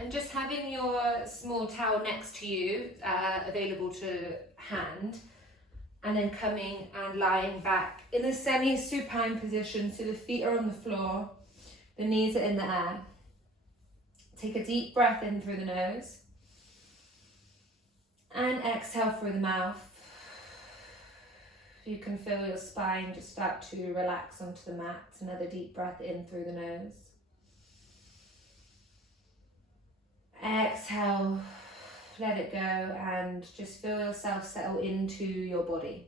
And just having your small towel next to you, available to hand, and then coming and lying back in a semi-supine position, so the feet are on the floor, the knees are in the air. Take a deep breath in through the nose and exhale through the mouth. You can feel your spine just start to relax onto the mat. Another deep breath in through the nose. Exhale, let it go, and just feel yourself settle into your body.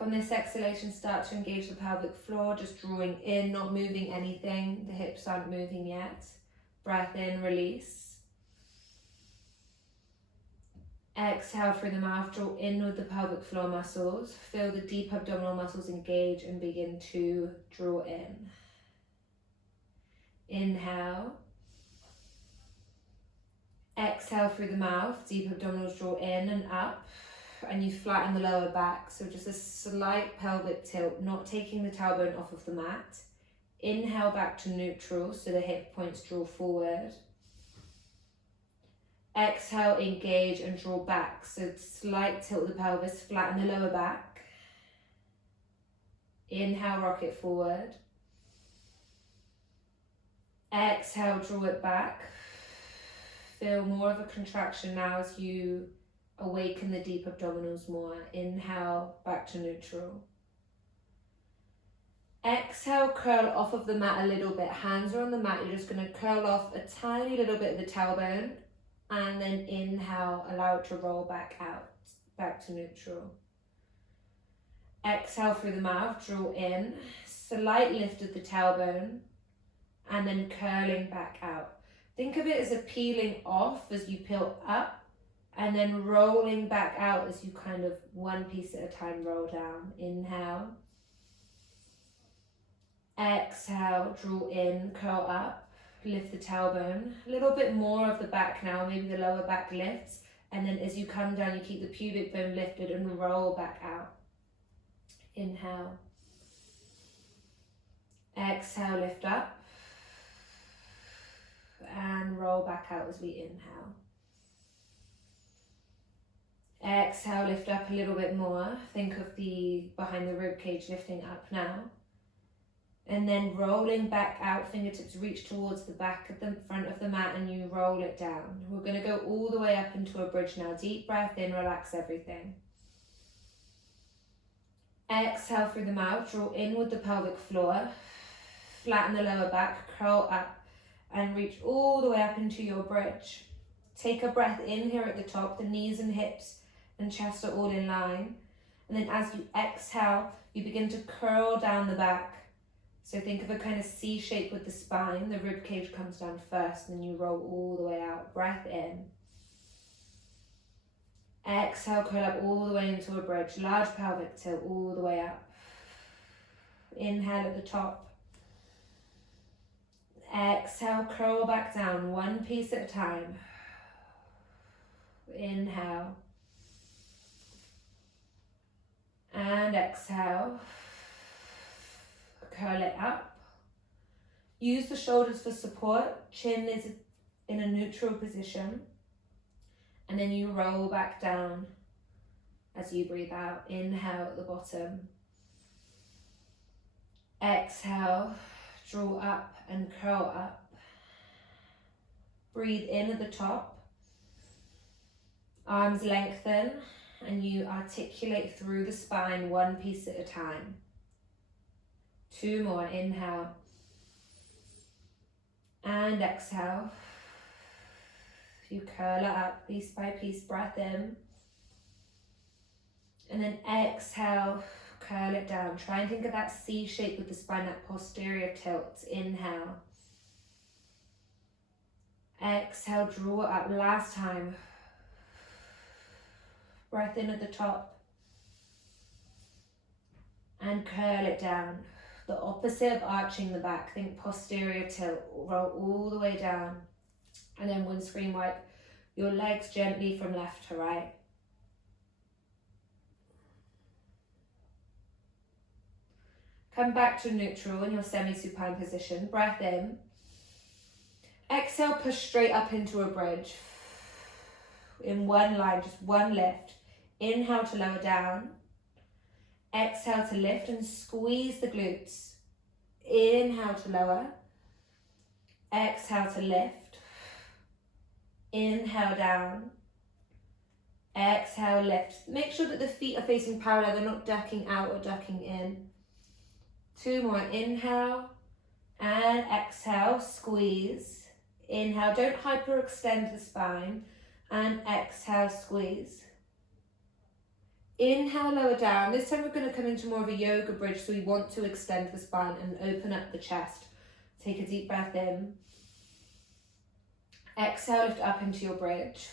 On this exhalation, start to engage the pelvic floor, just drawing in, not moving anything. The hips aren't moving yet. Breath in, release. Exhale through the mouth, draw in with the pelvic floor muscles. Feel the deep abdominal muscles engage and begin to draw in. Inhale. Exhale through the mouth, deep abdominals draw in and up. And you flatten the lower back, so just a slight pelvic tilt, not taking the tailbone off of the mat. Inhale back to neutral, so the hip points draw forward. Exhale, engage and draw back, so slight tilt of the pelvis, flatten the lower back. Inhale, rock it forward. Exhale, draw it back. Feel more of a contraction now as you awaken the deep abdominals more. Inhale, back to neutral. Exhale, curl off of the mat a little bit. Hands are on the mat. You're just going to curl off a tiny little bit of the tailbone. And then inhale, allow it to roll back out, back to neutral. Exhale through the mouth, draw in. Slight lift of the tailbone. And then curling back out. Think of it as a peeling off as you peel up. And then rolling back out as you kind of one piece at a time roll down. Inhale. Exhale, draw in, curl up, lift the tailbone. A little bit more of the back now, maybe the lower back lifts. And then as you come down, you keep the pubic bone lifted and roll back out. Inhale. Exhale, lift up. And roll back out as we inhale. Exhale, lift up a little bit more. Think of the behind the rib cage lifting up now. And then rolling back out, fingertips reach towards the back of the front of the mat and you roll it down. We're going to go all the way up into a bridge now. Deep breath in, relax everything. Exhale through the mouth, draw in with the pelvic floor. Flatten the lower back, curl up and reach all the way up into your bridge. Take a breath in here at the top, the knees and hips and chest are all in line. And then as you exhale, you begin to curl down the back. So think of a kind of C shape with the spine. The rib cage comes down first, and then you roll all the way out. Breath in. Exhale, curl up all the way into a bridge. Large pelvic tilt all the way up. Inhale at the top. Exhale, curl back down, one piece at a time. Inhale. And exhale. Curl it up. Use the shoulders for support. Chin is in a neutral position. And then you roll back down as you breathe out. Inhale at the bottom. Exhale, draw up and curl up. Breathe in at the top. Arms lengthen and you articulate through the spine one piece at a time. 2 more, inhale. And exhale. You curl it up piece by piece, breath in. And then exhale, curl it down. Try and think of that C shape with the spine, that posterior tilt. Inhale. Exhale, draw it up. Last time. Breath in at the top. And curl it down. The opposite of arching the back. Think posterior tilt. Roll all the way down. And then windscreen wipe your legs gently from left to right. Come back to neutral in your semi-supine position. Breath in. Exhale, push straight up into a bridge. In one line, just one lift. Inhale to lower down. Exhale to lift and squeeze the glutes. Inhale to lower. Exhale to lift. Inhale down. Exhale, lift. Make sure that the feet are facing parallel. They're not ducking out or ducking in. 2 more. Inhale and exhale. Squeeze. Inhale. Don't hyperextend the spine. And exhale, squeeze. Inhale, lower down. This time we're going to come into more of a yoga bridge, so we want to extend the spine and open up the chest. Take a deep breath in. Exhale, lift up into your bridge.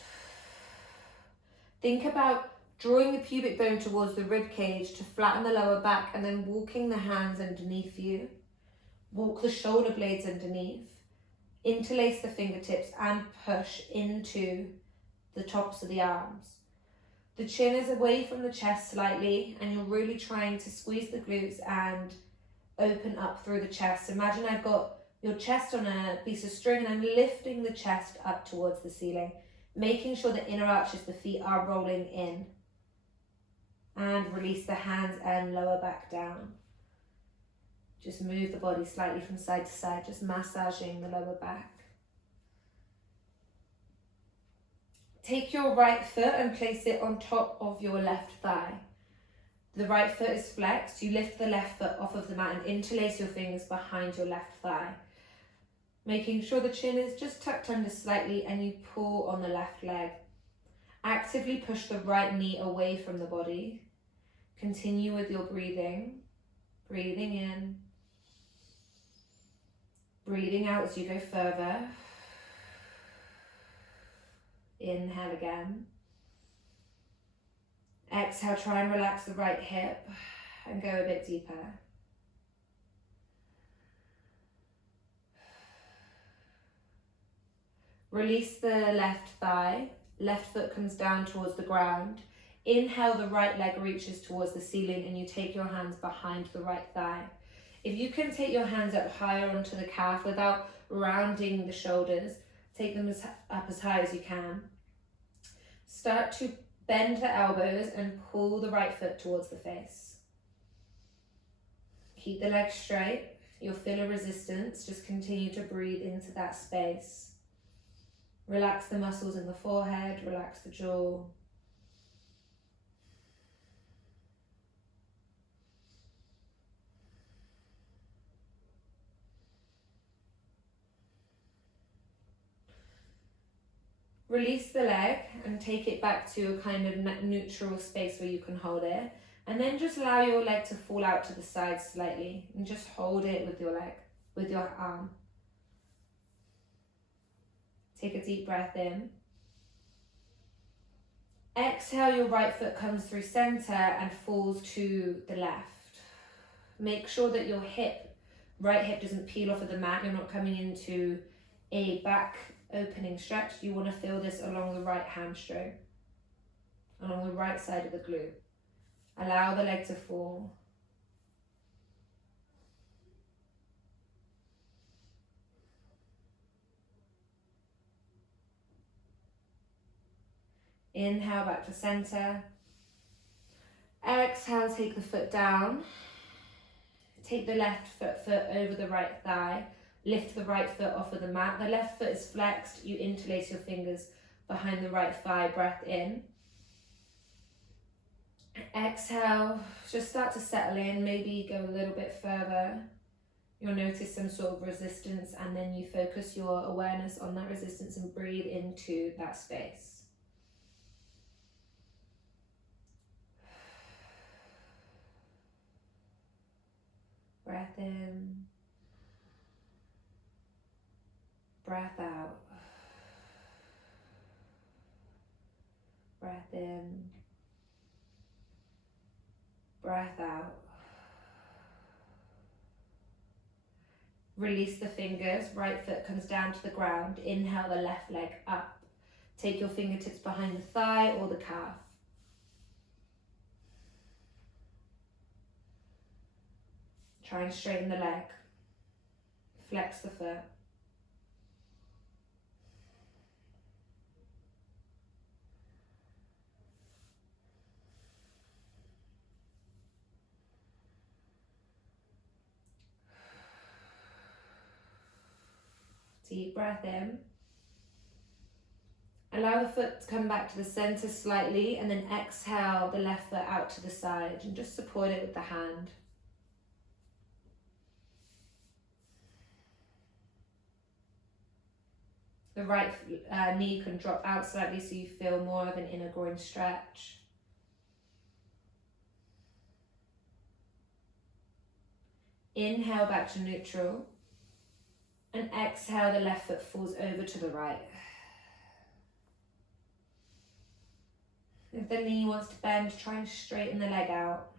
Think about drawing the pubic bone towards the rib cage to flatten the lower back, and then walking the hands underneath you. Walk the shoulder blades underneath. Interlace the fingertips and push into the tops of the arms. The chin is away from the chest slightly, and you're really trying to squeeze the glutes and open up through the chest. Imagine I've got your chest on a piece of string and I'm lifting the chest up towards the ceiling, making sure the inner arches, the feet are rolling in. And release the hands and lower back down. Just move the body slightly from side to side, just massaging the lower back. Take your right foot and place it on top of your left thigh. The right foot is flexed. You lift the left foot off of the mat and interlace your fingers behind your left thigh. Making sure the chin is just tucked under slightly, and you pull on the left leg. Actively push the right knee away from the body. Continue with your breathing. Breathing in. Breathing out as you go further. Inhale again. Exhale, try and relax the right hip and go a bit deeper. Release the left thigh. Left foot comes down towards the ground. Inhale, the right leg reaches towards the ceiling and you take your hands behind the right thigh. If you can take your hands up higher onto the calf without rounding the shoulders, take them up as high as you can. Start to bend the elbows and pull the right foot towards the face. Keep the legs straight. You'll feel a resistance. Just continue to breathe into that space. Relax the muscles in the forehead. Relax the jaw. Release the leg and take it back to a kind of neutral space where you can hold it. And then just allow your leg to fall out to the side slightly and just hold it with your leg, with your arm. Take a deep breath in. Exhale, your right foot comes through center and falls to the left. Make sure that your right hip doesn't peel off of the mat. You're not coming into a back opening stretch. You want to feel this along the right hamstring, along the right side of the glute. Allow the leg to fall. Inhale back to center. Exhale, take the foot down. Take the left foot over the right thigh. Lift the right foot off of the mat. The left foot is flexed. You interlace your fingers behind the right thigh. Breath in. Exhale. Just start to settle in. Maybe go a little bit further. You'll notice some sort of resistance, and then you focus your awareness on that resistance and breathe into that space. Breath in. Breath out. Breath in. Breath out. Release the fingers. Right foot comes down to the ground. Inhale the left leg up. Take your fingertips behind the thigh or the calf. Try and straighten the leg. Flex the foot. Deep breath in. Allow the foot to come back to the center slightly, and then exhale the left foot out to the side and just support it with the hand. The right knee can drop out slightly so you feel more of an inner groin stretch. Inhale back to neutral, and exhale the left foot falls over to the right. If the knee wants to bend, try and straighten the leg out.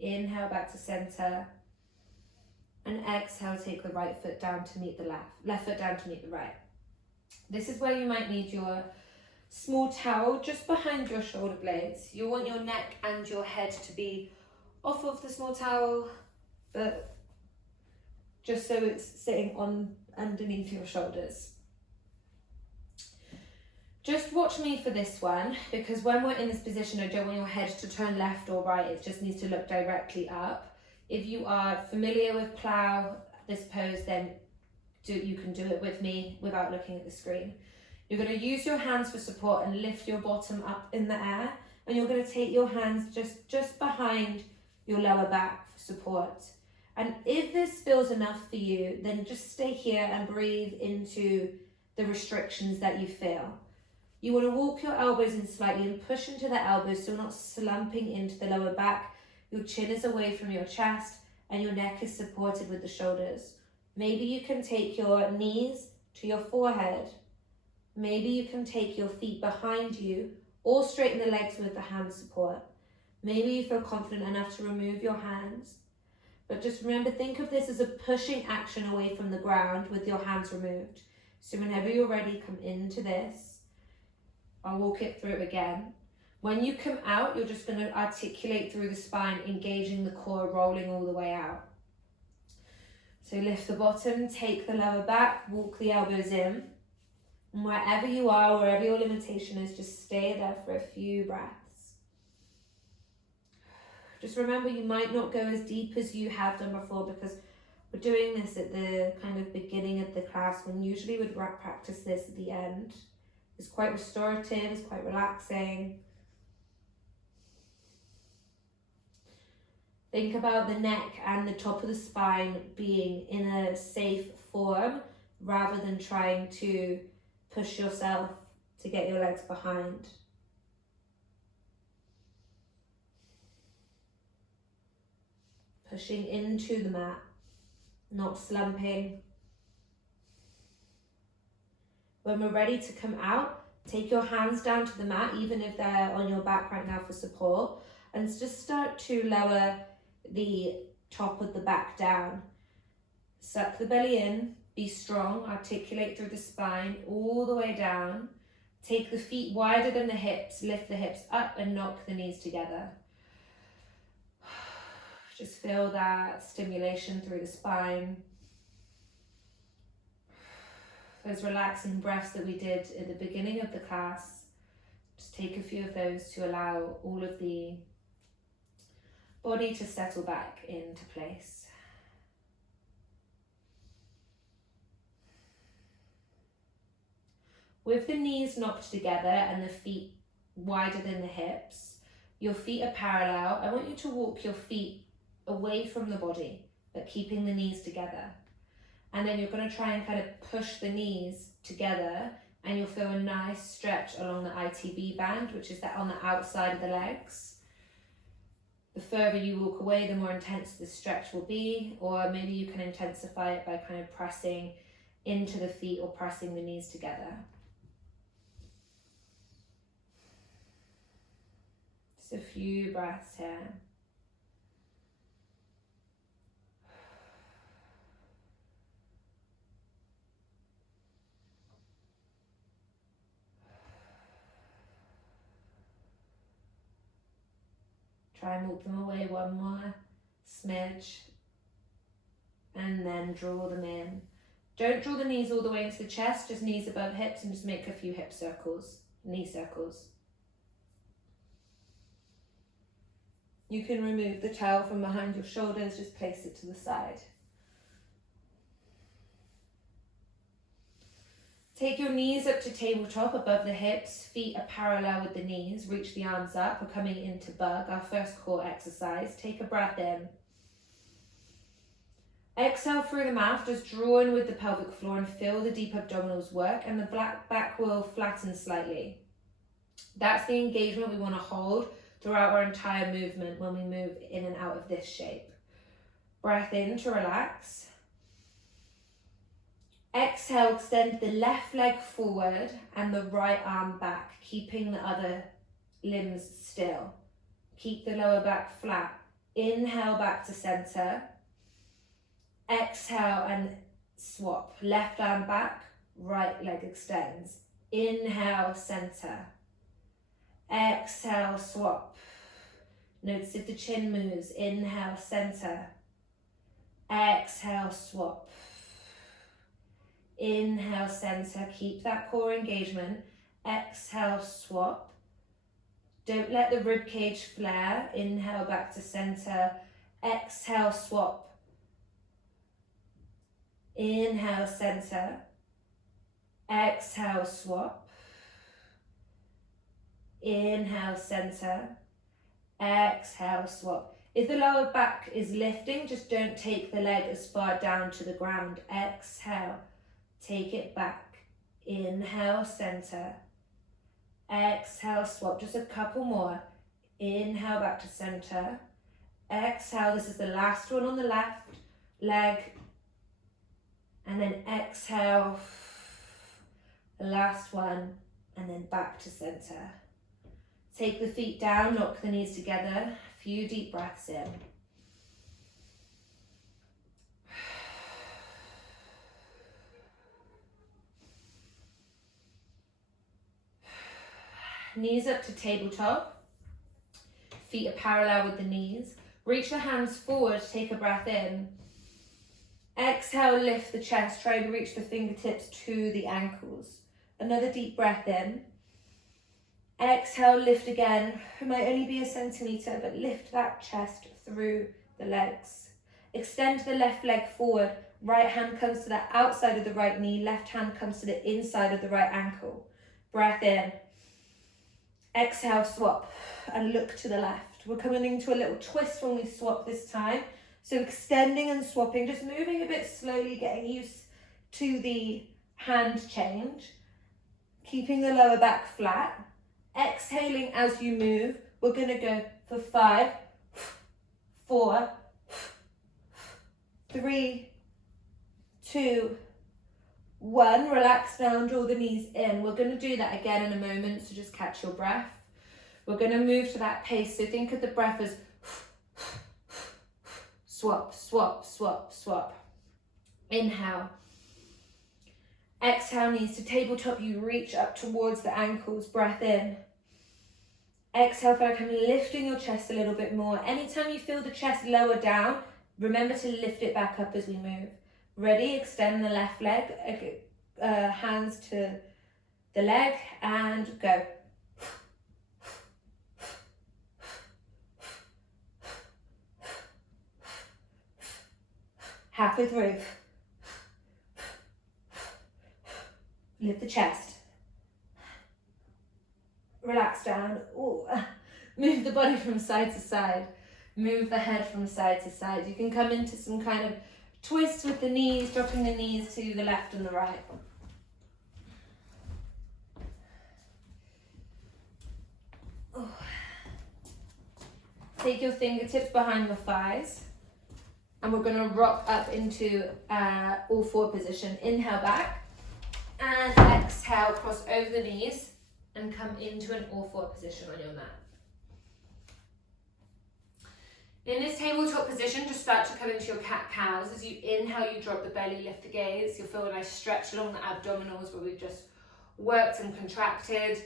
Inhale back to center, and exhale, take the right foot down to meet the left foot down to meet the right. This is where you might need your small towel just behind your shoulder blades. You want your neck and your head to be off of the small towel, but just so it's sitting on underneath your shoulders. Just watch me for this one, because when we're in this position, I don't want your head to turn left or right. It just needs to look directly up. If you are familiar with plow, this pose, then you can do it with me without looking at the screen. You're going to use your hands for support and lift your bottom up in the air, and you're going to take your hands just behind your lower back for support. And if this feels enough for you, then just stay here and breathe into the restrictions that you feel. You want to walk your elbows in slightly and push into the elbows so you're not slumping into the lower back. Your chin is away from your chest and your neck is supported with the shoulders. Maybe you can take your knees to your forehead. Maybe you can take your feet behind you or straighten the legs with the hand support. Maybe you feel confident enough to remove your hands. But just remember, think of this as a pushing action away from the ground with your hands removed. So whenever you're ready, come into this. I'll walk it through again. When you come out, you're just going to articulate through the spine, engaging the core, rolling all the way out. So lift the bottom, take the lower back, walk the elbows in. And wherever you are, wherever your limitation is, just stay there for a few breaths. Just remember, you might not go as deep as you have done before, because we're doing this at the kind of beginning of the class, when usually we'd practice this at the end. It's quite restorative, it's quite relaxing. Think about the neck and the top of the spine being in a safe form, rather than trying to push yourself to get your legs behind. Pushing into the mat, not slumping. When we're ready to come out, take your hands down to the mat, even if they're on your back right now for support, and just start to lower the top of the back down. Suck the belly in, be strong, articulate through the spine all the way down. Take the feet wider than the hips, lift the hips up and knock the knees together. Just feel that stimulation through the spine. Those relaxing breaths that we did at the beginning of the class, just take a few of those to allow all of the body to settle back into place. With the knees knocked together and the feet wider than the hips, your feet are parallel. I want you to walk your feet away from the body, but keeping the knees together. And then you're going to try and kind of push the knees together, and you'll feel a nice stretch along the ITB band, which is that on the outside of the legs. The further you walk away, the more intense the stretch will be, or maybe you can intensify it by kind of pressing into the feet or pressing the knees together. Just a few breaths here. Try and move them away one more smidge. And then draw them in. Don't draw the knees all the way into the chest, just knees above hips, and just make a few hip circles, knee circles. You can remove the towel from behind your shoulders, just place it to the side. Take your knees up to tabletop above the hips, feet are parallel with the knees, reach the arms up. We're coming into bug, our first core exercise. Take a breath in. Exhale through the mouth, just draw in with the pelvic floor and feel the deep abdominals work, and the back will flatten slightly. That's the engagement we want to hold throughout our entire movement when we move in and out of this shape. Breath in to relax. Exhale, extend the left leg forward and the right arm back, keeping the other limbs still. Keep the lower back flat. Inhale back to center. Exhale and swap. Left arm back, right leg extends. Inhale, center. Exhale, swap. Notice if the chin moves. Inhale, center. Exhale, swap. Inhale, center. Keep that core engagement. Exhale, swap. Don't let the rib cage flare. Inhale, back to center. Exhale, swap. Inhale, center. Exhale, swap. Inhale, center. Exhale, swap. If the lower back is lifting, just don't take the leg as far down to the ground. Exhale, take it back. Inhale, center. Exhale, swap. Just a couple more. Inhale, back to center. Exhale, this is the last one on the left leg. And then exhale, the last one, and then back to center. Take the feet down, lock the knees together, a few deep breaths in. Knees up to tabletop, feet are parallel with the knees. Reach the hands forward, take a breath in. Exhale, lift the chest, try to reach the fingertips to the ankles. Another deep breath in. Exhale, lift again. It might only be a centimetre, but lift that chest through the legs. Extend the left leg forward. Right hand comes to the outside of the right knee. Left hand comes to the inside of the right ankle. Breath in. Exhale, swap, and look to the left. We're coming into a little twist when we swap this time. So extending and swapping, just moving a bit slowly, getting used to the hand change. Keeping the lower back flat. Exhaling as you move. We're going to go for 5, 4, 3, 2, 1. Relax down, draw the knees in. We're going to do that again in a moment, so just catch your breath. We're going to move to that pace, so think of the breath as swap, swap, swap, swap. Inhale. Exhale, knees to tabletop. You reach up towards the ankles. Breath in. Exhale, feel like I'm lifting your chest a little bit more. Anytime you feel the chest lower down, remember to lift it back up as we move. Ready? Extend the left leg. Hands to the leg and go. Halfway through. Lift the chest. Relax down. Ooh. Move the body from side to side. Move the head from side to side. You can come into some kind of twist with the knees, dropping the knees to the left and the right. Ooh. Take your fingertips behind your thighs. And we're going to rock up into all four position. Inhale back. And exhale, cross over the knees and come into an all four position on your mat. In this tabletop position, just start to come into your cat-cows. As you inhale, you drop the belly, lift the gaze. You'll feel a nice stretch along the abdominals where we've just worked and contracted.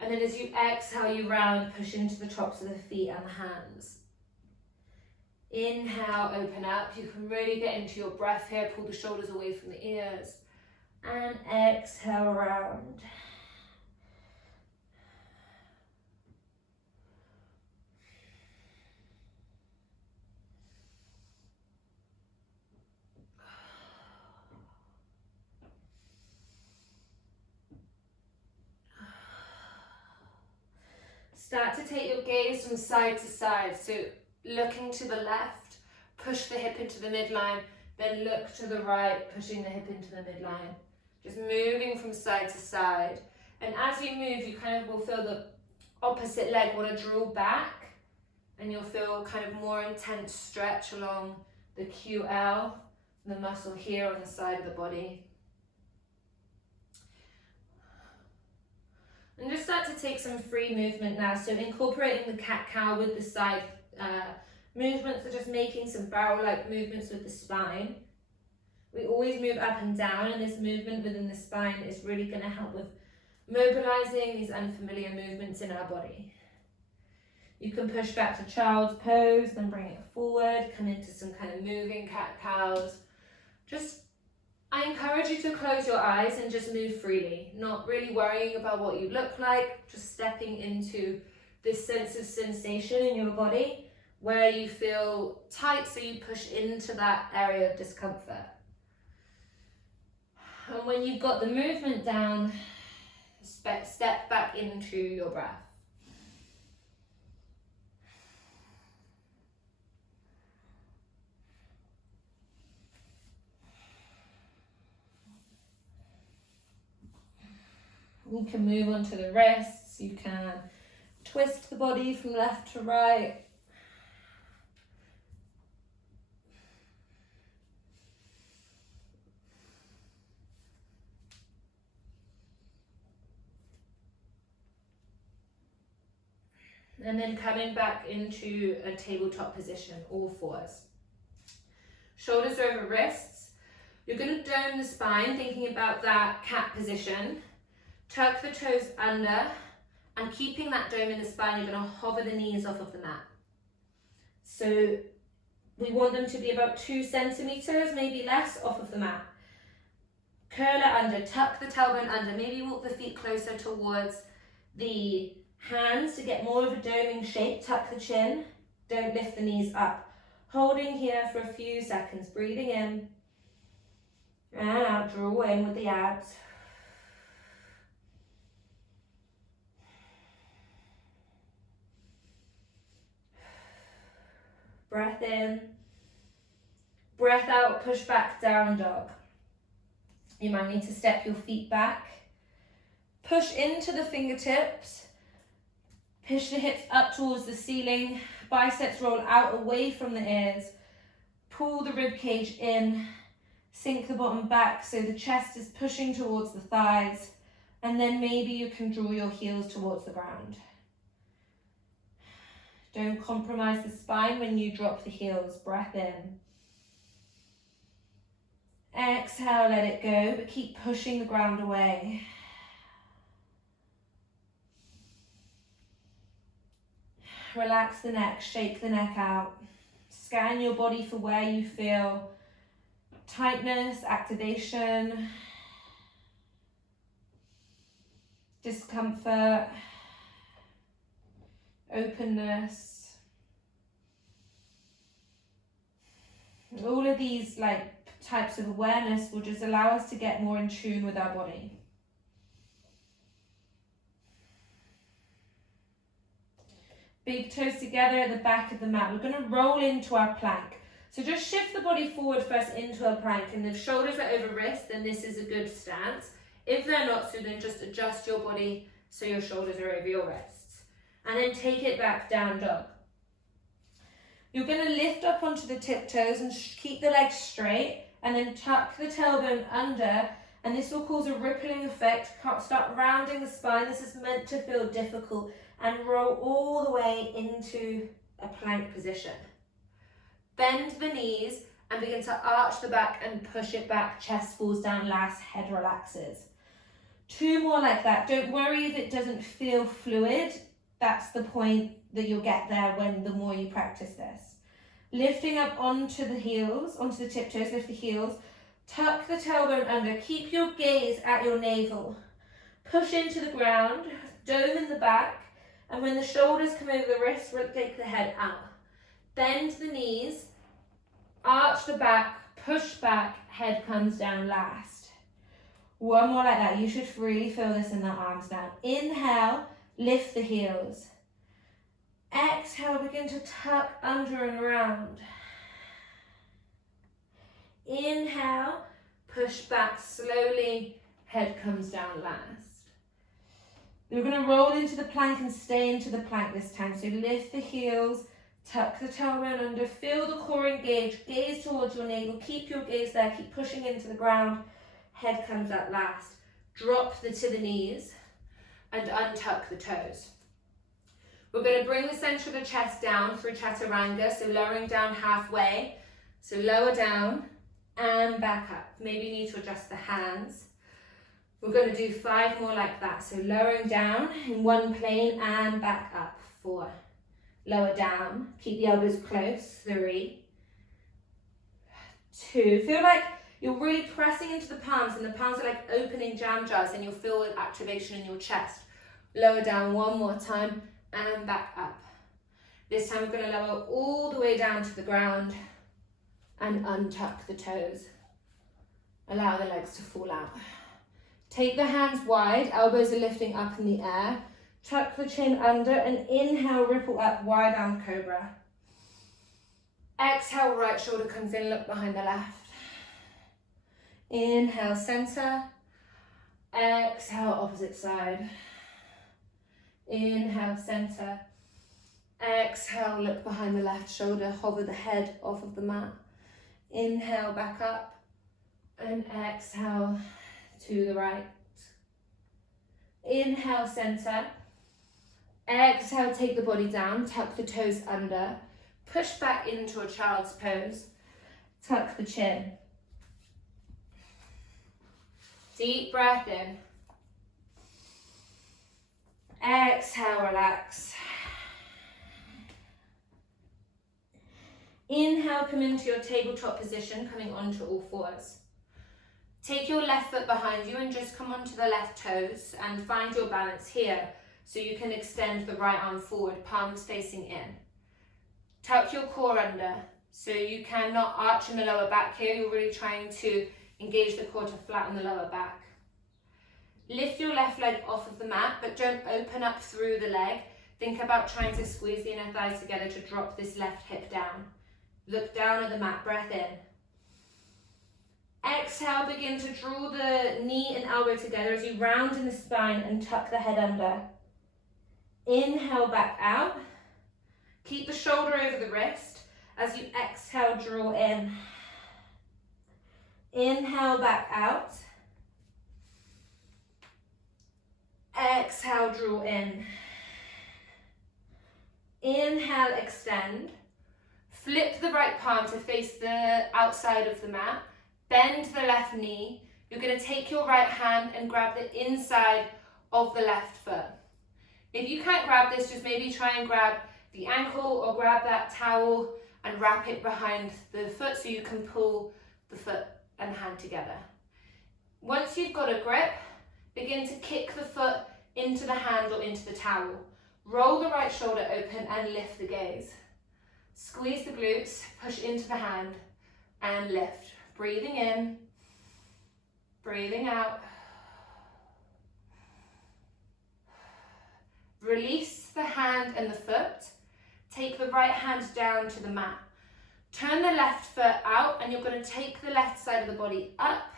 And then as you exhale, you round, push into the tops of the feet and the hands. Inhale, open up. You can really get into your breath here. Pull the shoulders away from the ears. And exhale, round. Start to take your gaze from side to side. So looking to the left, push the hip into the midline, then look to the right, pushing the hip into the midline. Just moving from side to side. And as you move, you kind of will feel the opposite leg want to draw back, and you'll feel kind of more intense stretch along the QL, the muscle here on the side of the body. And just start to take some free movement now. So incorporating the cat-cow with the side movements, so just making some barrel-like movements with the spine. We always move up and down, and this movement within the spine is really going to help with mobilizing these unfamiliar movements in our body. You can push back to child's pose, then bring it forward, come into some kind of moving cat-cows. I encourage you to close your eyes and just move freely, not really worrying about what you look like, just stepping into this sense of sensation in your body where you feel tight, so you push into that area of discomfort. And when you've got the movement down, step back into your breath. You can move onto the wrists, you can twist the body from left to right. And then coming back into a tabletop position, all fours. Shoulders over wrists. You're going to dome the spine, thinking about that cat position. Tuck the toes under, and keeping that dome in the spine, you're going to hover the knees off of the mat. So we want them to be about 2 centimeters, maybe less, off of the mat. Curl it under, tuck the tailbone under, maybe walk the feet closer towards the hands to get more of a doming shape. Tuck the chin, don't lift the knees up. Holding here for a few seconds, breathing in and out, draw in with the abs. Breath in, breath out, push back, down dog. You might need to step your feet back. Push into the fingertips. Push the hips up towards the ceiling. Biceps roll out away from the ears. Pull the rib cage in. Sink the bottom back so the chest is pushing towards the thighs. And then maybe you can draw your heels towards the ground. Don't compromise the spine when you drop the heels. Breath in. Exhale, let it go, but keep pushing the ground away. Relax the neck, shake the neck out. Scan your body for where you feel tightness, activation, discomfort, openness. All of these types of awareness will just allow us to get more in tune with our body. Big toes together at the back of the mat. We're going to roll into our plank. So just shift the body forward first into a plank, and if shoulders are over wrists, then this is a good stance. If they're not, so then just adjust your body so your shoulders are over your wrists. And then take it back, down dog. You're going to lift up onto the tiptoes and keep the legs straight, and then tuck the tailbone under, and this will cause a rippling effect. Start rounding the spine. This is meant to feel difficult, and roll all the way into a plank position. Bend the knees and begin to arch the back and push it back. Chest falls down last, head relaxes. 2 more like that. Don't worry if it doesn't feel fluid. That's the point that you'll get there when the more you practice this. Lifting up onto the heels, onto the tiptoes, lift the heels. Tuck the tailbone under. Keep your gaze at your navel. Push into the ground, dome in the back, and when the shoulders come over the wrists, rotate the head out. Bend the knees, arch the back, push back, head comes down last. 1 more like that. You should really feel this in the arms now. Inhale, lift the heels. Exhale, begin to tuck under and around. Inhale, push back slowly, head comes down last. You're going to roll into the plank and stay into the plank this time. So lift the heels, tuck the tailbone under, feel the core engage, gaze towards your navel, keep your gaze there, keep pushing into the ground, head comes out last. Drop to the knees and untuck the toes. We're going to bring the center of the chest down through chaturanga, so lowering down halfway. So lower down and back up. Maybe you need to adjust the hands. We're going to do 5 more like that. So lowering down in one plane and back up. 4. Lower down. Keep the elbows close. 3. 2. Feel like you're really pressing into the palms, and the palms are like opening jam jars, and you'll feel an activation in your chest. Lower down 1 more time and back up. This time we're going to lower all the way down to the ground and untuck the toes. Allow the legs to fall out. Take the hands wide, elbows are lifting up in the air. Tuck the chin under and inhale, ripple up, wide arm cobra. Exhale, right shoulder comes in, look behind the left. Inhale, center. Exhale, opposite side. Inhale, center. Exhale, look behind the left shoulder, hover the head off of the mat. Inhale, back up. And exhale to the right. Inhale, center. Exhale, take the body down, tuck the toes under. Push back into a child's pose. Tuck the chin. Deep breath in. Exhale, relax. Inhale, come into your tabletop position, coming onto all fours. Take your left foot behind you and just come onto the left toes and find your balance here so you can extend the right arm forward, palms facing in. Tuck your core under so you cannot arch in the lower back here. You're really trying to engage the core to flatten the lower back. Lift your left leg off of the mat, but don't open up through the leg. Think about trying to squeeze the inner thighs together to drop this left hip down. Look down at the mat, breath in. Exhale, begin to draw the knee and elbow together as you round in the spine and tuck the head under. Inhale, back out. Keep the shoulder over the wrist. As you exhale, draw in. Inhale, back out. Exhale, draw in. Inhale, extend. Flip the right palm to face the outside of the mat. Bend the left knee. You're going to take your right hand and grab the inside of the left foot. If you can't grab this, just maybe try and grab the ankle or grab that towel and wrap it behind the foot so you can pull the foot and hand together. Once you've got a grip, begin to kick the foot into the hand or into the towel. Roll the right shoulder open and lift the gaze. Squeeze the glutes, push into the hand and lift. Breathing in, breathing out. Release the hand and the foot. Take the right hand down to the mat. Turn the left foot out and you're going to take the left side of the body up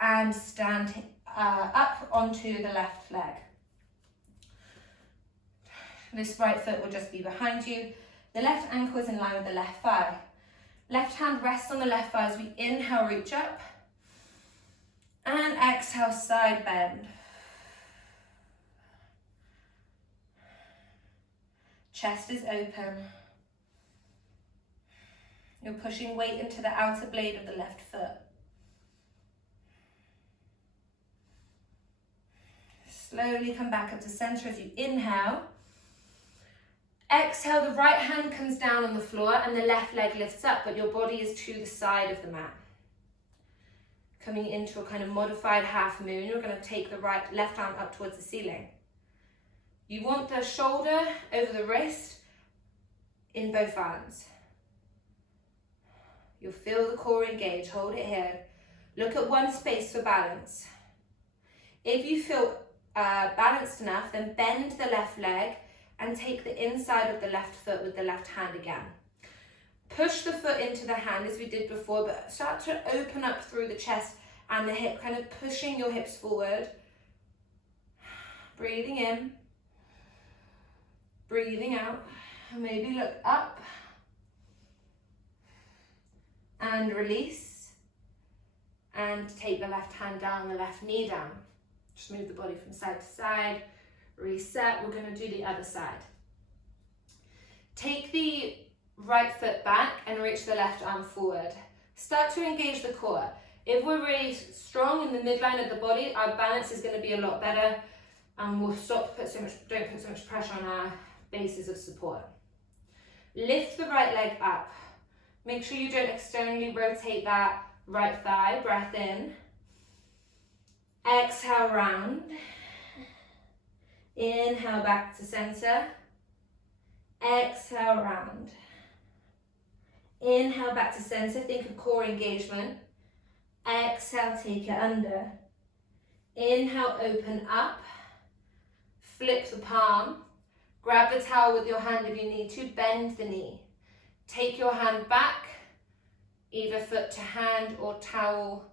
and stand up onto the left leg. This right foot will just be behind you. The left ankle is in line with the left thigh. Left hand rests on the left thigh as we inhale, reach up. And exhale, side bend. Chest is open. You're pushing weight into the outer blade of the left foot. Slowly come back up to center as you inhale. Exhale, the right hand comes down on the floor and the left leg lifts up, but your body is to the side of the mat. Coming into a kind of modified half moon, you're going to take the left arm up towards the ceiling. You want the shoulder over the wrist in both arms. You'll feel the core engage, hold it here. Look at one space for balance. If you feel balanced enough, then bend the left leg and take the inside of the left foot with the left hand again. Push the foot into the hand as we did before, but start to open up through the chest and the hip, kind of pushing your hips forward. Breathing in, breathing out. Maybe look up and release, and take the left hand down, the left knee down. Just move the body from side to side, reset. We're going to do the other side. Take the right foot back and reach the left arm forward. Start to engage the core. If we're really strong in the midline of the body, our balance is going to be a lot better, and we'll don't put so much pressure on our bases of support. Lift the right leg up. Make sure you don't externally rotate that right thigh. Breath in. Exhale, round. Inhale, back to center. Exhale, round. Inhale, back to center. Think of core engagement. Exhale, take it under. Inhale, open up. Flip the palm. Grab the towel with your hand if you need to. Bend the knee. Take your hand back, either foot to hand or towel,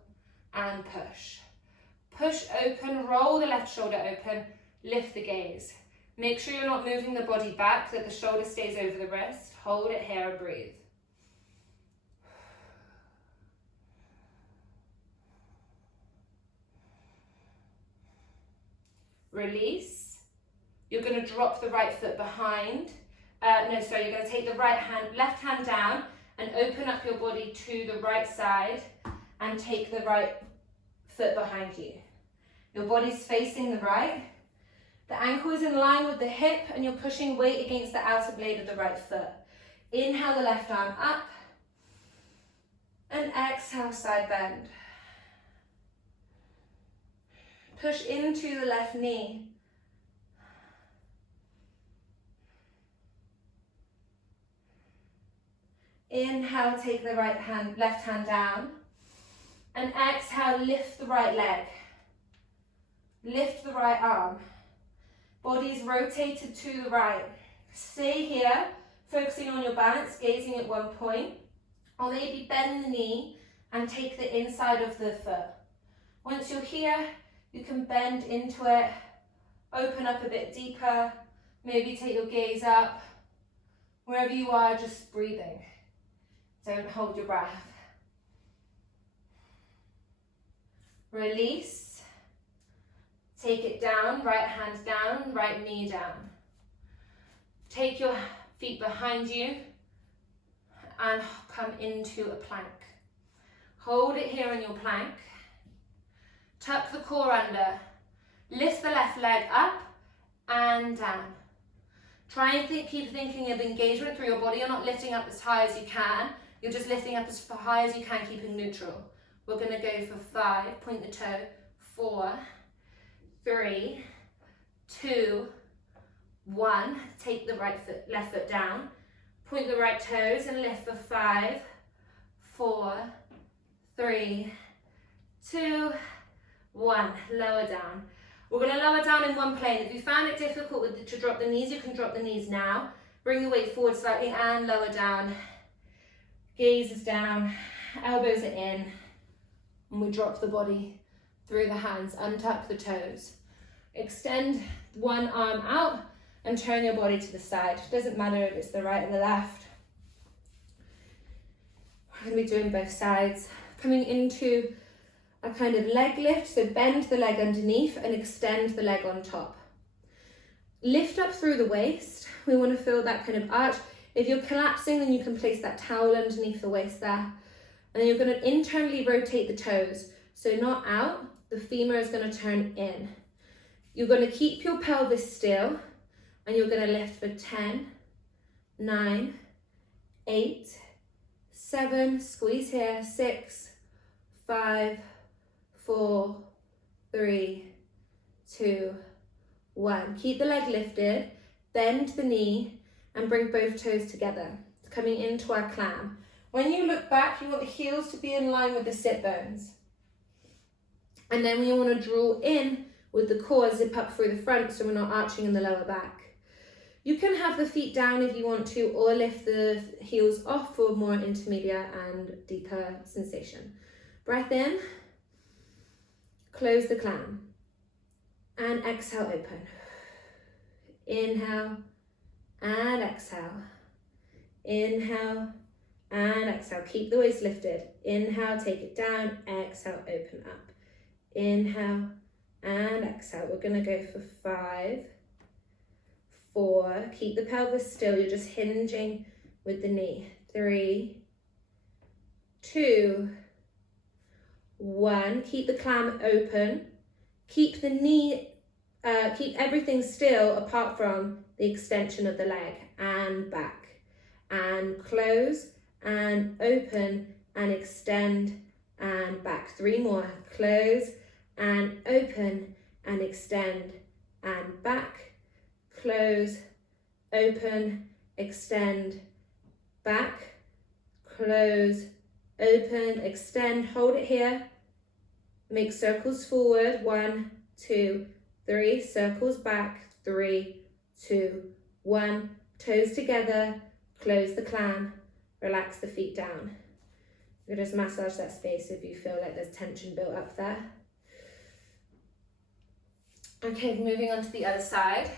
and push. Push open, roll the left shoulder open, lift the gaze. Make sure you're not moving the body back, that the shoulder stays over the wrist. Hold it here and breathe. Release. You're going to drop the right foot behind. You're going to take the left hand down and open up your body to the right side and take the right foot behind you. Your body's facing the right. The ankle is in line with the hip and you're pushing weight against the outer blade of the right foot. Inhale the left arm up and exhale, side bend. Push into the left knee. Inhale, take the left hand down, and exhale, lift the right leg. Lift the right arm. Body's rotated to the right. Stay here, focusing on your balance, gazing at one point, or maybe bend the knee and take the inside of the foot. Once you're here, you can bend into it, open up a bit deeper, maybe take your gaze up. Wherever you are, just breathing. Don't hold your breath. Release. Take it down, right hand down, right knee down. Take your feet behind you and come into a plank. Hold it here in your plank. Tuck the core under. Lift the left leg up and down. Try and keep thinking of engagement through your body. You're not lifting up as high as you can. You're just lifting up as high as you can, keeping neutral. We're going to go for 5, point the toe, 4, 3, 2, 1. Take the left foot down. Point the right toes and lift for 5, 4, 3, 2, 1. Lower down. We're going to lower down in one plane. If you found it difficult to drop the knees, you can drop the knees now. Bring the weight forward slightly and lower down. Gaze is down, elbows are in, and we drop the body through the hands, untuck the toes. Extend one arm out and turn your body to the side. It doesn't matter if it's the right or the left. We're going to be doing both sides. Coming into a kind of leg lift, so bend the leg underneath and extend the leg on top. Lift up through the waist. We want to feel that kind of arch. If you're collapsing, then you can place that towel underneath the waist there. And then you're going to internally rotate the toes. So not out, the femur is going to turn in. You're going to keep your pelvis still and you're going to lift for 10, 9, 8, 7, squeeze here, 6, 5, 4, 3, 2, 1. Keep the leg lifted, bend the knee and bring both toes together, coming into our clam. When you look back, you want the heels to be in line with the sit bones. And then we want to draw in with the core, zip up through the front so we're not arching in the lower back. You can have the feet down if you want to, or lift the heels off for more intermediate and deeper sensation. Breath in, close the clam, and exhale, open. Inhale and exhale. Inhale and exhale. Keep the waist lifted. Inhale, take it down. Exhale, open up. Inhale and exhale. We're going to go for 5, 4. Keep the pelvis still. You're just hinging with the knee. 3, 2, 1. Keep the clam open. Keep the knee, keep everything still apart from the extension of the leg, and back and close and open and extend and back. 3 more. Close and open and extend and back. Close, open, extend, back, close, open, extend. Hold it here. Make circles forward. 1, 2, 3. Circles back. 3, 2, 1. Toes together. Close the clam. Relax the feet down. You just massage that space if you feel like there's tension built up there. Okay, moving on to the other side.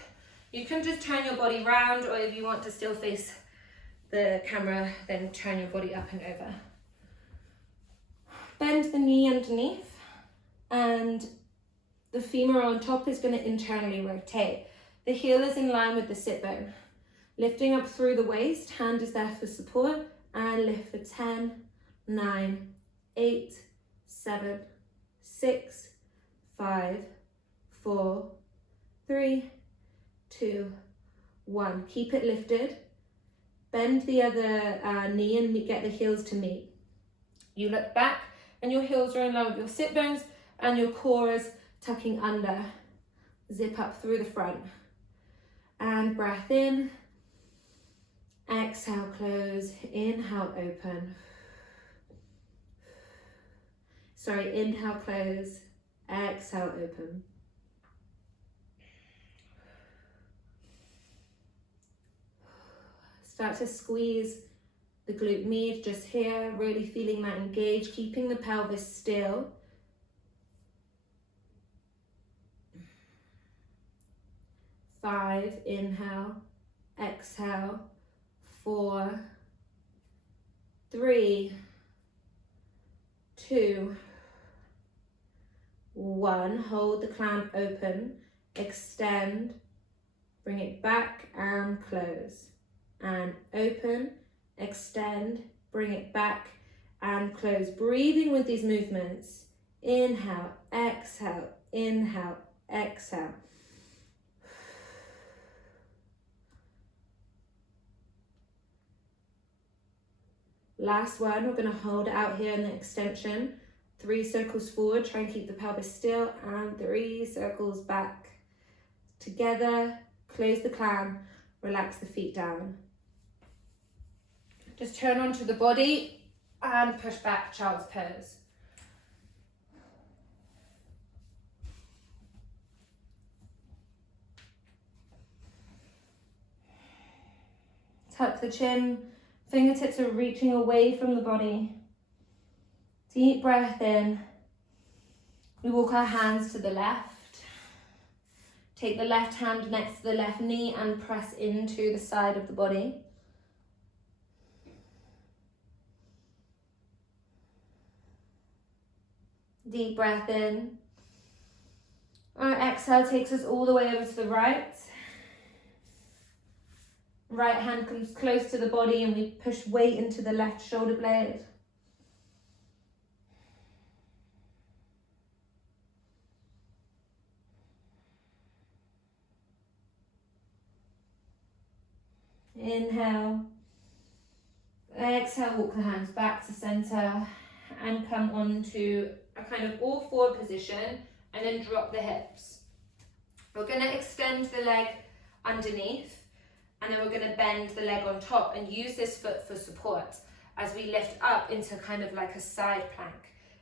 You can just turn your body round, or if you want to still face the camera, then turn your body up and over. Bend the knee underneath, and the femur on top is going to internally rotate. The heel is in line with the sit bone. Lifting up through the waist, hand is there for support, and lift for 10, 9, 8, 7, 6, 5, 4, 3, 2, 1. Keep it lifted. Bend the other knee and get the heels to meet. You look back and your heels are in line with your sit bones and your core is tucking under. Zip up through the front. And breath in. Exhale, close. Inhale, open. Sorry, inhale, close. Exhale, open. Start to squeeze the glute med just here, really feeling that engage, keeping the pelvis still. Five, inhale, exhale, 4, 3, 2, 1. Hold the clam open, extend, bring it back and close. And open, extend, bring it back and close. Breathing with these movements. Inhale, exhale, inhale, exhale. Last one, we're going to hold it out here in the extension. 3 circles forward, try and keep the pelvis still, and 3 circles back. Together, close the clam, relax the feet down. Just turn onto the body and push back, child's pose. Tuck the chin, fingertips are reaching away from the body. Deep breath in. We walk our hands to the left. Take the left hand next to the left knee and press into the side of the body. Deep breath in. Our exhale takes us all the way over to the right. Right hand comes close to the body and we push weight into the left shoulder blade. Inhale. Exhale, walk the hands back to center and come onto a kind of all forward position and then drop the hips. We're going to extend the leg underneath and then we're going to bend the leg on top and use this foot for support as we lift up into kind of like a side plank.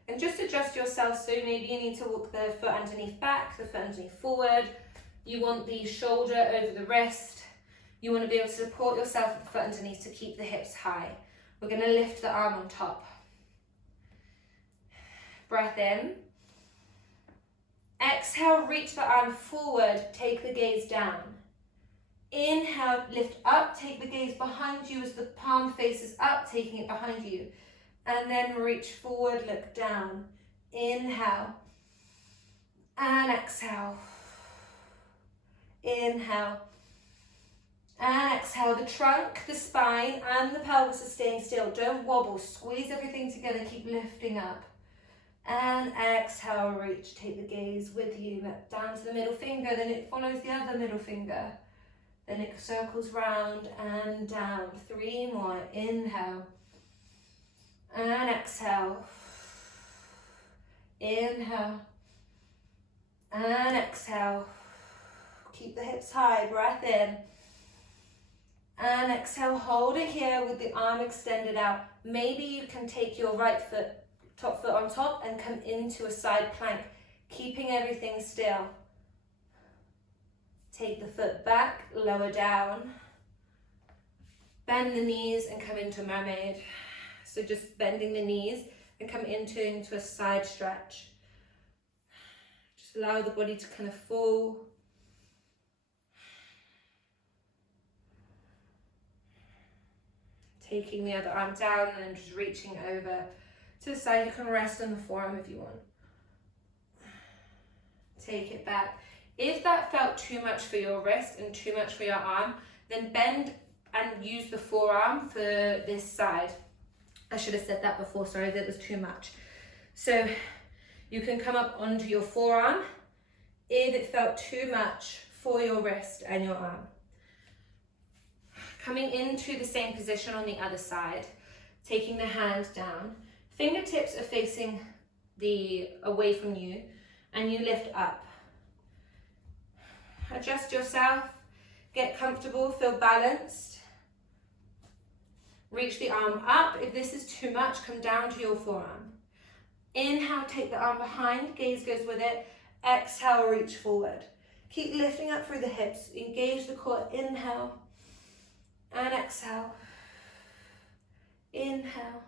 And just adjust yourself, so maybe you need to walk the foot underneath back, the foot underneath forward. You want the shoulder over the wrist. You want to be able to support yourself with the foot underneath to keep the hips high. We're going to lift the arm on top. Breath in. Exhale, reach the arm forward, take the gaze down. Inhale, lift up, take the gaze behind you as the palm faces up, taking it behind you. And then reach forward, look down. Inhale. And exhale. Inhale. And exhale. The trunk, the spine, and the pelvis are staying still. Don't wobble. Squeeze everything together. Keep lifting up. And exhale, reach. Take the gaze with you. Down to the middle finger. Then it follows the other middle finger. Then it circles round and down. 3 more. Inhale. And exhale. Inhale. And exhale. Keep the hips high. Breath in. And exhale. Hold it here with the arm extended out. Maybe you can take your right foot, top foot on top and come into a side plank, keeping everything still. Take the foot back, lower down. Bend the knees and come into mermaid. So just bending the knees and come into a side stretch. Just allow the body to kind of fall. Taking the other arm down and then just reaching over to the side. You can rest on the forearm if you want. Take it back. If that felt too much for your wrist and too much for your arm, then bend and use the forearm for this side. I should have said that before, sorry, that was too much. So you can come up onto your forearm if it felt too much for your wrist and your arm. Coming into the same position on the other side, taking the hands down. Fingertips are facing away from you and you lift up. Adjust yourself, get comfortable, feel balanced. Reach the arm up. If this is too much, come down to your forearm. Inhale, take the arm behind, gaze goes with it. Exhale, reach forward. Keep lifting up through the hips. Engage the core. Inhale and exhale. Inhale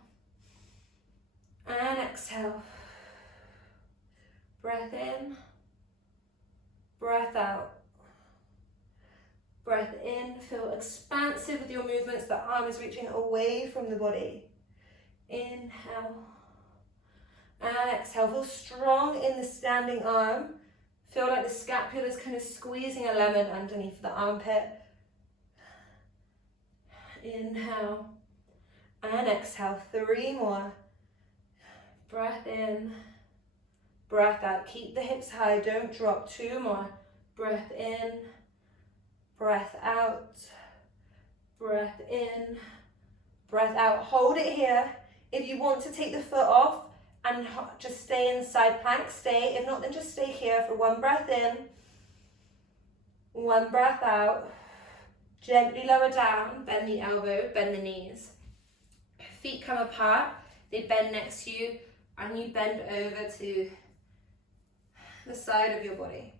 and exhale. Breath in, breath out. Breath in, feel expansive with your movements. The arm is reaching away from the body. Inhale and exhale. Feel strong in the standing arm. Feel like the scapula is kind of squeezing a lemon underneath the armpit. Inhale and exhale. 3 more. Breath in, breath out. Keep the hips high, don't drop. 2 more. Breath in, breath out, breath in, breath out. Hold it here. If you want to take the foot off and just stay in side plank, stay. If not, then just stay here for 1 breath in, 1 breath out. Gently lower down, bend the elbow, bend the knees. Feet come apart, they bend next to you, and you bend over to the side of your body.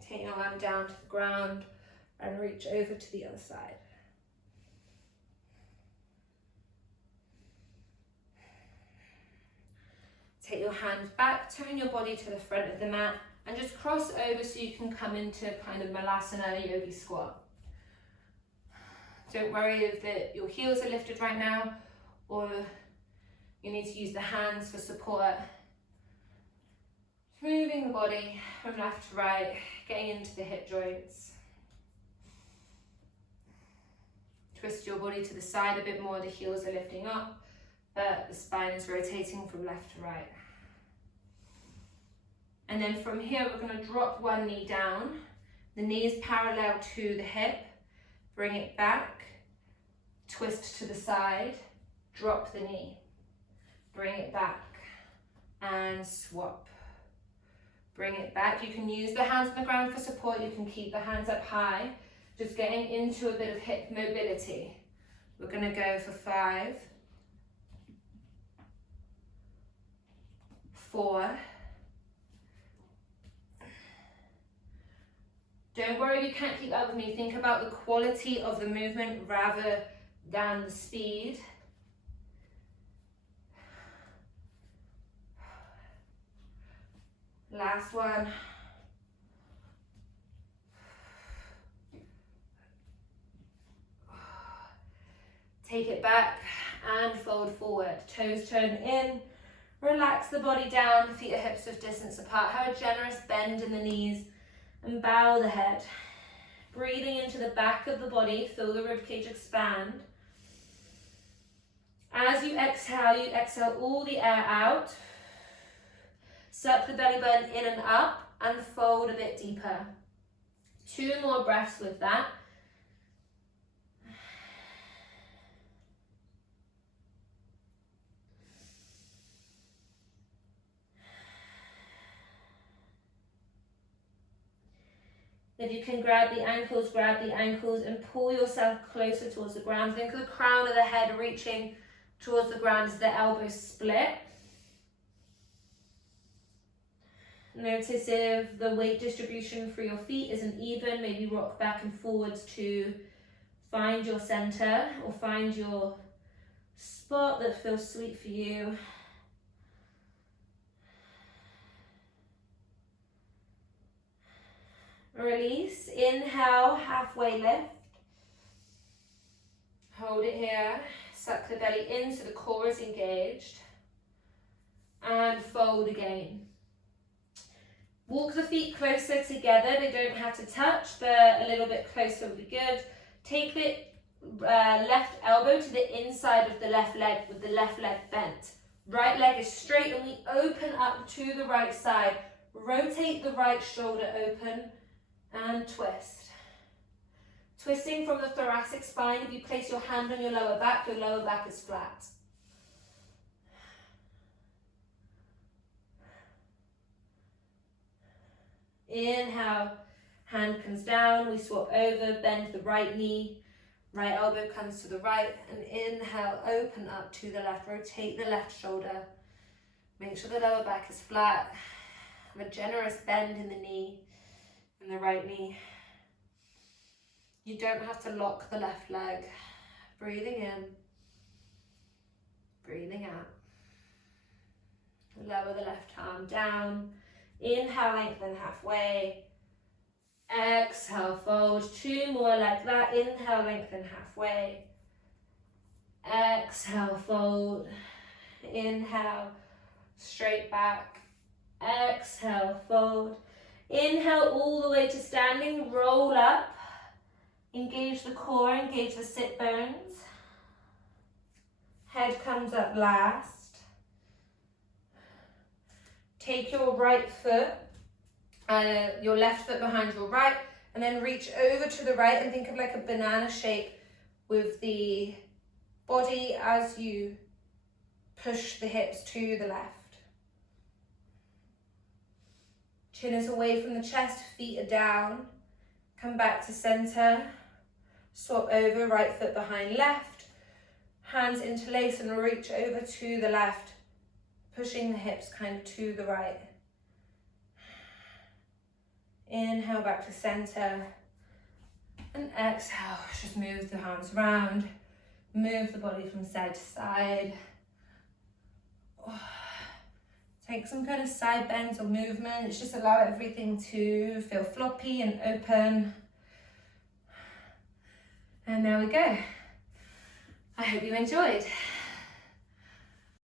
Take your arm down to the ground and reach over to the other side. Take your hands back, turn your body to the front of the mat and just cross over so you can come into kind of Malasana Yogi squat. Don't worry if your heels are lifted right now or you need to use the hands for support. Moving the body from left to right, getting into the hip joints. Twist your body to the side a bit more, the heels are lifting up, but the spine is rotating from left to right. And then from here, we're going to drop one knee down. The knee is parallel to the hip. Bring it back, twist to the side, drop the knee. Bring it back and swap. Bring it back. You can use the hands on the ground for support. You can keep the hands up high. Just getting into a bit of hip mobility. We're going to go for 5, 4. Don't worry if you can't keep up with me. Think about the quality of the movement rather than the speed. Last one. Take it back and fold forward. Toes turn in. Relax the body down. Feet are hips width distance apart. Have a generous bend in the knees and bow the head. Breathing into the back of the body. Feel the ribcage expand. As you exhale all the air out. Suck the belly button in and up and fold a bit deeper. 2 more breaths with that. If you can grab the ankles and pull yourself closer towards the ground. Think of the crown of the head reaching towards the ground as the elbows split. Notice if the weight distribution for your feet isn't even, maybe rock back and forwards to find your center or find your spot that feels sweet for you. Release, inhale, halfway lift. Hold it here, suck the belly in so the core is engaged. And fold again. Walk the feet closer together, they don't have to touch, but a little bit closer would be good. Take the left elbow to the inside of the left leg with the left leg bent. Right leg is straight and we open up to the right side. Rotate the right shoulder open and twist. Twisting from the thoracic spine. If you place your hand on your lower back is flat. Inhale, hand comes down, we swap over, bend the right knee, right elbow comes to the right, and inhale, open up to the left, rotate the left shoulder, make sure the lower back is flat, have a generous bend in the knee, in the right knee. You don't have to lock the left leg, breathing in, breathing out. Lower the left arm down. Inhale, lengthen halfway. Exhale, fold. 2 more like that. Inhale, lengthen halfway. Exhale, fold. Inhale, straight back. Exhale, fold. Inhale all the way to standing. Roll up. Engage the core, engage the sit bones. Head comes up last. Take your right foot, your left foot behind your right, and then reach over to the right and think of like a banana shape with the body as you push the hips to the left. Chin is away from the chest, feet are down. Come back to center. Swap over, right foot behind left. Hands interlace and reach over to the left. Pushing the hips kind of to the right. Inhale back to center. And exhale, just move the arms around. Move the body from side to side. Take some kind of side bends or movements. Just allow everything to feel floppy and open. And there we go. I hope you enjoyed.